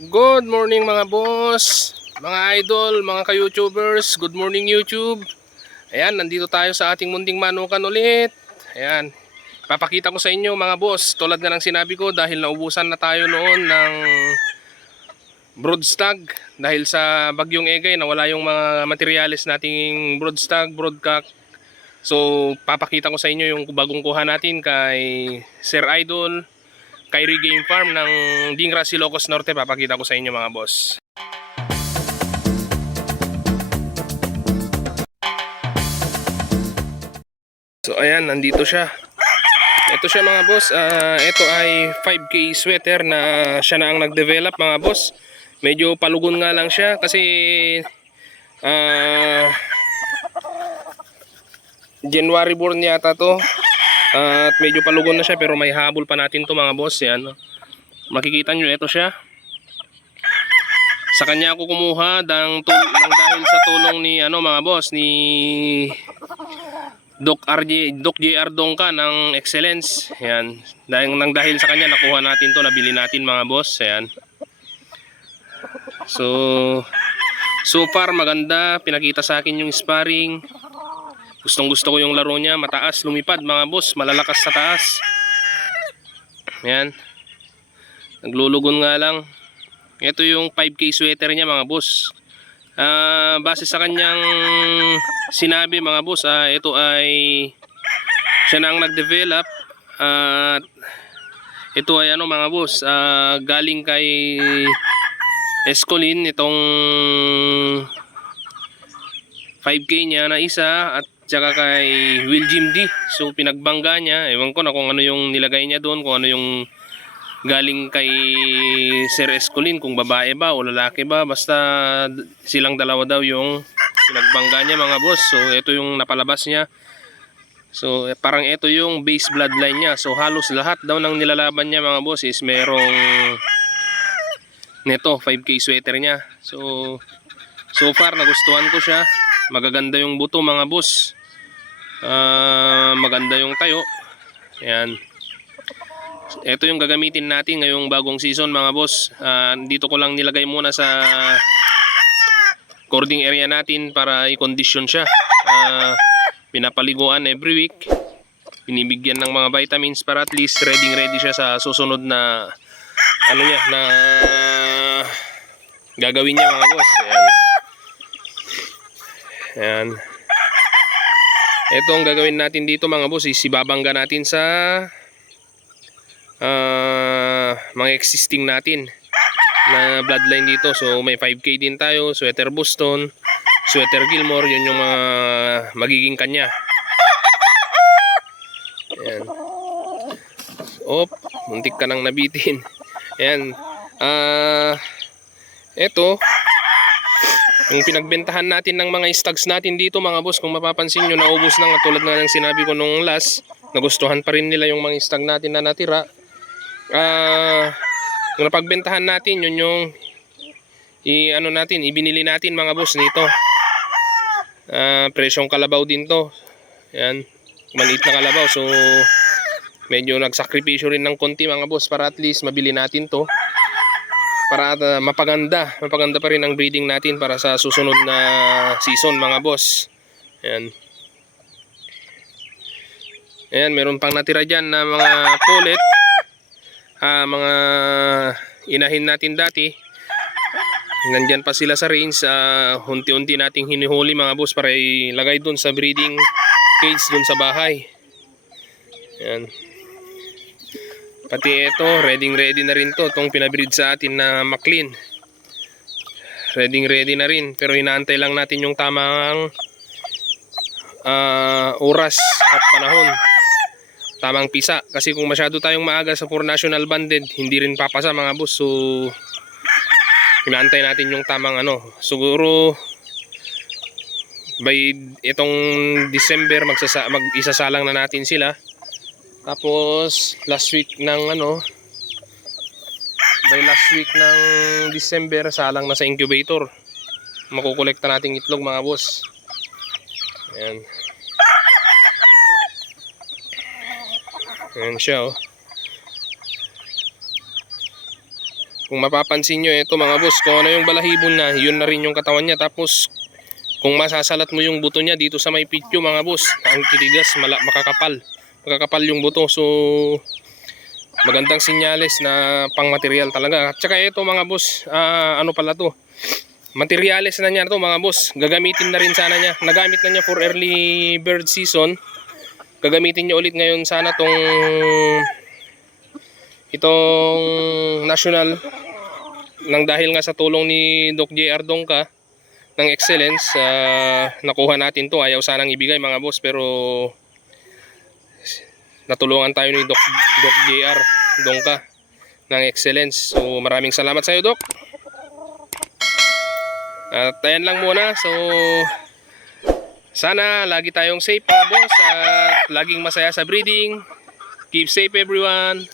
Good morning mga boss, mga idol, mga ka-YouTubers. Good morning YouTube. Ayan, nandito tayo sa ating munting manukan ulit. Ayan, papakita ko sa inyo mga boss. Tulad nga ng sinabi ko, dahil naubusan na tayo noon ng broodstag. Dahil sa bagyong Egay, nawala yung mga materyales nating broodstag, broodcock. So, papakita ko sa inyo yung bagong kuha natin kay Sir Idol Kyrie Game Farm ng Dingras, Ilocos Norte. Papakita ko sa inyo mga boss. So ayan, nandito siya. Ito siya mga boss. Ito ay 5K sweater na siya na ang nag-develop mga boss. Medyo palugon nga lang siya kasi January born yata to. At medyo palugon na siya pero may habol pa natin to mga boss. Yan. Makikita nyo, ito siya. Sa kanya ako kumuha dahil sa tulong ni mga boss, ni Doc JR Dongka ng Excellence. Ayan. Dahil sa kanya nakuha natin to, nabili natin mga boss. Ayan. So far maganda, pinakita sa akin yung sparring. Gustong gusto ko yung laro niya, mataas, lumipad mga boss, malalakas sa taas. Ayan. Naglulugon nga lang. Ito yung 5K sweater niya mga boss. Base sa kanyang sinabi mga boss, ito ay siya na ang nag-develop. Ito ay mga boss, galing kay Escolin, itong 5K niya na isa, at saka kay Will Jim D. So pinagbangga niya, ewan ko na kung ano yung nilagay niya doon, kung ano yung galing kay Sir Escolin, kung babae ba o lalaki ba, basta silang dalawa daw yung pinagbangga niya mga boss. So ito yung napalabas niya. So parang ito yung base bloodline niya. So halos lahat daw ng nilalaban niya mga boss is merong neto 5K sweater niya. So far nagustuhan ko siya. Magaganda yung buto mga boss. Maganda yung tayo. Ayan. Ito yung gagamitin natin ngayong bagong season mga boss. Dito ko lang nilagay muna sa cording area natin para i-condition siya. Pinapaliguan every week. Binibigyan ng mga vitamins para at least ready siya sa susunod na na gagawin niya mga boss. Ayan. Ayan. Ito ang gagawin natin dito mga boss, ibabangga natin sa mga existing natin na bloodline dito. So may 5K din tayo, sweater Boston, sweater Gilmore, yun yung mga magiging kanya. Ayan. Muntik ka nang nabitin. Ayan. Ito yung pinagbentahan natin ng mga stags natin dito mga boss. Kung mapapansin nyo, naubos na nga, tulad nga ng sinabi ko nung last. Nagustuhan pa rin nila yung mga stag natin na natira. Yung napagbentahan natin, yun yung ibinili natin mga boss nito. Presyong kalabaw din to. Yan, maliit na kalabaw. So medyo nagsakripisyo rin ng konti mga boss para at least mabili natin to, para mapaganda pa rin ang breeding natin para sa susunod na season mga boss. Ayan. Ayan, meron pang natira dyan na mga pullet, mga inahin natin dati. Nandyan pa sila sa range. Unti-unti nating hinihuli mga boss para ilagay dun sa breeding cage dun sa bahay. Ayan. Pati ito, ready na rin to, itong pinabreed sa atin na McLean. Ready na rin, pero inaantay lang natin yung tamang oras at panahon, tamang pisa. Kasi kung masyado tayong maaga sa 4 national banded, hindi rin papasa mga boss. So inaantay natin yung tamang siguro by itong December mag-isasalang na natin sila. Tapos last week ng by last week ng December, salang na sa incubator. Makukolekta nating itlog mga boss. Ayan. Ayan siya Kung mapapansin nyo, ito mga boss, kung ano yung balahibo na, yun na rin yung katawan niya. Tapos kung masasalat mo yung buto niya dito sa may pityo mga boss, ang titigas, makakapal yung buto. So magandang sinyales na pang material talaga. At saka ito mga boss, ano pala to, materials na niya to mga boss. Gagamitin na rin sana niya, nagamit na niya for early bird season. Gagamitin niya ulit ngayon sana itong national, nang dahil nga sa tulong ni Doc JR Dongka ng Excellence, nakuha natin to. Ayaw sanang ibigay mga boss, pero natulungan tayo ni Doc JR Dongka ng Excellence. So maraming salamat sa iyo, Doc. At ayan lang muna. So sana lagi tayong safe mga boss, at laging masaya sa breeding. Keep safe everyone.